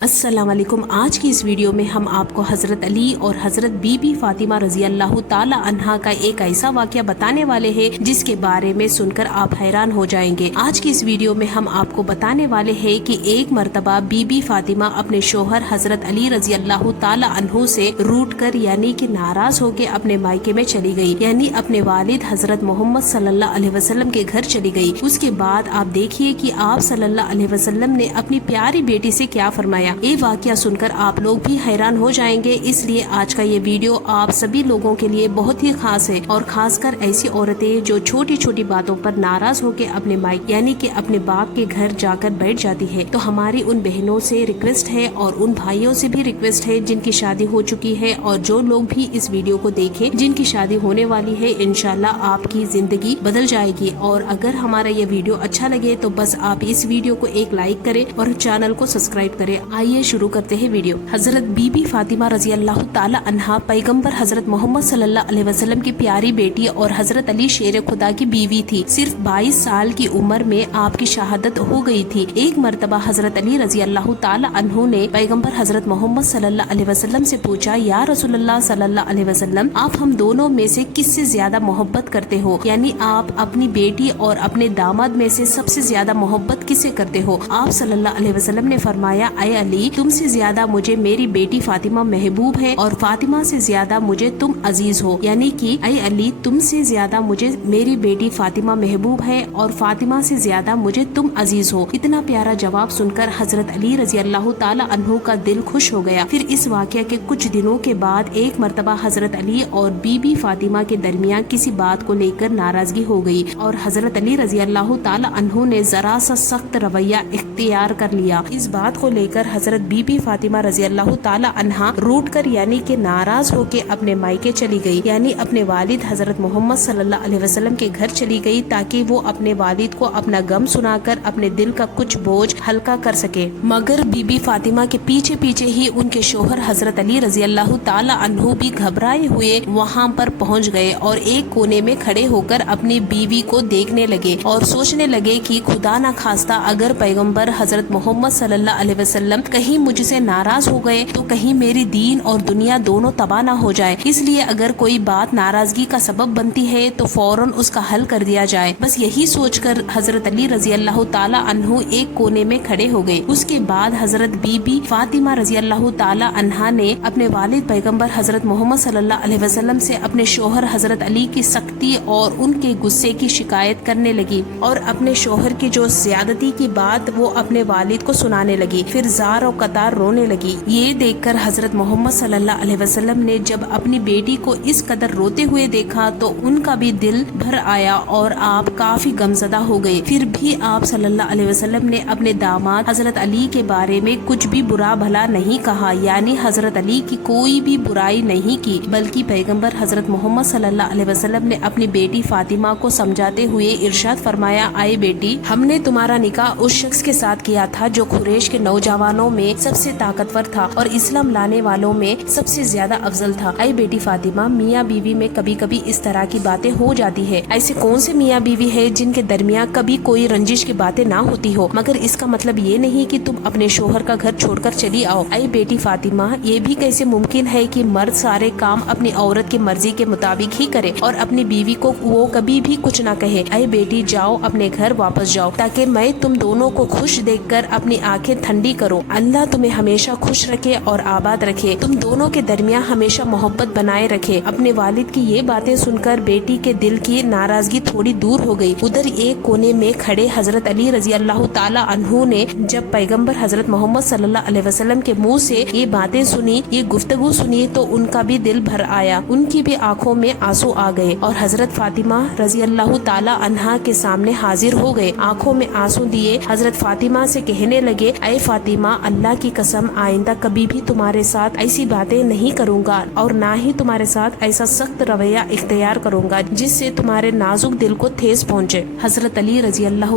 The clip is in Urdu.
السلام علیکم۔ آج کی اس ویڈیو میں ہم آپ کو حضرت علی اور حضرت بی بی فاطمہ رضی اللہ تعالی عنہا کا ایک ایسا واقعہ بتانے والے ہیں جس کے بارے میں سن کر آپ حیران ہو جائیں گے۔ آج کی اس ویڈیو میں ہم آپ کو بتانے والے ہیں کہ ایک مرتبہ بی بی فاطمہ اپنے شوہر حضرت علی رضی اللہ تعالی عنہ سے روٹ کر یعنی کہ ناراض ہو کے اپنے مائکے میں چلی گئی، یعنی اپنے والد حضرت محمد صلی اللہ علیہ وسلم کے گھر چلی گئی۔ اس کے بعد آپ دیکھیے کہ آپ صلی اللہ علیہ وسلم نے اپنی پیاری بیٹی سے کیا فرمایا۔ یہ واقعہ سن کر آپ لوگ بھی حیران ہو جائیں گے، اس لیے آج کا یہ ویڈیو آپ سبھی لوگوں کے لیے بہت ہی خاص ہے، اور خاص کر ایسی عورتیں جو چھوٹی چھوٹی باتوں پر ناراض ہو کے اپنے مائک یعنی کہ اپنے باپ کے گھر جا کر بیٹھ جاتی ہے۔ تو ہماری ان بہنوں سے ریکویسٹ ہے اور ان بھائیوں سے بھی ریکویسٹ ہے جن کی شادی ہو چکی ہے اور جو لوگ بھی اس ویڈیو کو دیکھیں جن کی شادی ہونے والی ہے، انشاءاللہ آپ کی زندگی بدل جائے گی۔ اور اگر ہمارا یہ ویڈیو اچھا لگے تو بس آپ اس ویڈیو کو ایک لائک کریں اور چینل کو سبسکرائب کریں۔ آئیے شروع کرتے ہیں ویڈیو۔ حضرت بی بی فاطمہ رضی اللہ تعالی عنہا پیغمبر حضرت محمد صلی اللہ علیہ وسلم کی پیاری بیٹی اور حضرت علی شیر خدا کی بیوی تھی۔ صرف 22 سال کی عمر میں آپ کی شہادت ہو گئی تھی۔ ایک مرتبہ حضرت علی رضی اللہ تعالی عنہ نے پیغمبر حضرت محمد صلی اللہ علیہ وسلم سے پوچھا، یا رسول اللہ صلی اللہ علیہ وسلم، آپ ہم دونوں میں سے کس سے زیادہ محبت کرتے ہو؟ یعنی آپ اپنی بیٹی اور اپنے داماد میں سے سب سے زیادہ محبت کس سے کرتے ہو؟ آپ صلی اللہ علیہ وسلم نے فرمایا، اے علی، تم سے زیادہ مجھے میری بیٹی فاطمہ محبوب ہے اور فاطمہ سے زیادہ مجھے تم عزیز ہو۔ یعنی کہ اے علی، تم سے زیادہ مجھے میری بیٹی فاطمہ محبوب ہے اور فاطمہ سے زیادہ مجھے تم عزیز ہو۔ اتنا پیارا جواب سن کر حضرت علی رضی اللہ تعالی عنہ کا دل خوش ہو گیا۔ پھر اس واقعہ کے کچھ دنوں کے بعد ایک مرتبہ حضرت علی اور بی بی فاطمہ کے درمیان کسی بات کو لے کر ناراضگی ہو گئی اور حضرت علی رضی اللہ تعالی عنہ نے ذرا سا سخت رویہ اختیار کر لیا۔ اس بات کو لے کر حضرت بی بی فاطمہ رضی اللہ تعالی عنہا روٹ کر یعنی کہ ناراض ہو کے اپنے مائکے چلی گئی، یعنی اپنے والد حضرت محمد صلی اللہ علیہ وسلم کے گھر چلی گئی تاکہ وہ اپنے والد کو اپنا غم سنا کر اپنے دل کا کچھ بوجھ ہلکا کر سکے۔ مگر بی بی فاطمہ کے پیچھے پیچھے ہی ان کے شوہر حضرت علی رضی اللہ تعالی عنہ بھی گھبرائے ہوئے وہاں پر پہنچ گئے اور ایک کونے میں کھڑے ہو کر اپنی بیوی کو دیکھنے لگے اور سوچنے لگے کہ خدا نہ خواستہ اگر پیغمبر حضرت محمد صلی اللہ علیہ وسلم کہیں مجھ سے ناراض ہو گئے تو کہیں میری دین اور دنیا دونوں تباہ نہ ہو جائے، اس لیے اگر کوئی بات ناراضگی کا سبب بنتی ہے تو فوراً اس کا حل کر دیا جائے۔ بس یہی سوچ کر حضرت علی رضی اللہ تعالی عنہ ایک کونے میں کھڑے ہو گئے۔ اس کے بعد حضرت بی بی فاطمہ رضی اللہ تعالی عنہا نے اپنے والد پیغمبر حضرت محمد صلی اللہ علیہ وسلم سے اپنے شوہر حضرت علی کی سختی اور ان کے غصے کی شکایت کرنے لگی اور اپنے شوہر کی جو زیادتی کی بات وہ اپنے والد کو سنانے لگی، پھر زار و قطار رونے لگی۔ یہ دیکھ کر حضرت محمد صلی اللہ علیہ وسلم نے جب اپنی بیٹی کو اس قدر روتے ہوئے دیکھا تو ان کا بھی دل بھر آیا اور آپ کافی غمزدہ ہو گئے۔ پھر بھی آپ صلی اللہ علیہ وسلم نے اپنے داماد حضرت علی کے بارے میں کچھ بھی برا بھلا نہیں کہا، یعنی حضرت علی کی کوئی بھی برائی نہیں کی، بلکہ پیغمبر حضرت محمد صلی اللہ علیہ وسلم نے اپنی بیٹی فاطمہ کو سمجھاتے ہوئے ارشاد فرمایا، اے بیٹی، ہم نے تمہارا نکاح اس شخص کے ساتھ کیا تھا جو قریش کے نوجوانوں میں سب سے طاقتور تھا اور اسلام لانے والوں میں سب سے زیادہ افضل تھا۔ اے بیٹی فاطمہ، میاں بیوی میں کبھی کبھی اس طرح کی باتیں ہو جاتی ہے۔ ایسے کون سے میاں بیوی ہے جن کے درمیان کبھی کوئی رنجش کی باتیں نہ ہوتی ہو، مگر اس کا مطلب یہ نہیں کہ تم اپنے شوہر کا گھر چھوڑ کر چلی آؤ۔ اے بیٹی فاطمہ، یہ بھی کیسے ممکن ہے کہ مرد سارے کام اپنی عورت کی مرضی کے مطابق ہی کرے اور اپنی بیوی کو وہ کبھی بھی کچھ نہ کہے؟ اے بیٹی، جاؤ اپنے گھر واپس جاؤ تاکہ میں تم دونوں کو خوش دیکھ کر اپنی آنکھیں ٹھنڈی کروں۔ اللہ تمہیں ہمیشہ خوش رکھے اور آباد رکھے، تم دونوں کے درمیان ہمیشہ محبت بنائے رکھے۔ اپنے والد کی یہ باتیں سن کر بیٹی کے دل کی ناراضگی تھوڑی دور ہو گئی۔ ادھر ایک کونے میں کھڑے حضرت علی رضی اللہ تعالی عنہ نے جب پیغمبر حضرت محمد صلی اللہ علیہ وسلم کے منہ سے یہ باتیں سنی، یہ گفتگو سنی تو ان کا بھی دل بھر آیا، ان کی بھی آنکھوں میں آنسو آ گئے اور حضرت فاطمہ رضی اللہ تعالی عنہا کے سامنے حاضر ہو گئے۔ آنکھوں میں آنسو دیے حضرت فاطمہ سے کہنے لگے، اے فاطمہ، اللہ کی قسم آئندہ کبھی بھی تمہارے ساتھ ایسی باتیں نہیں کروں گا اور نہ ہی تمہارے ساتھ ایسا سخت رویہ اختیار کروں گا جس سے تمہارے نازک دل کو ٹھیس پہنچے۔ حضرت علی رضی اللہ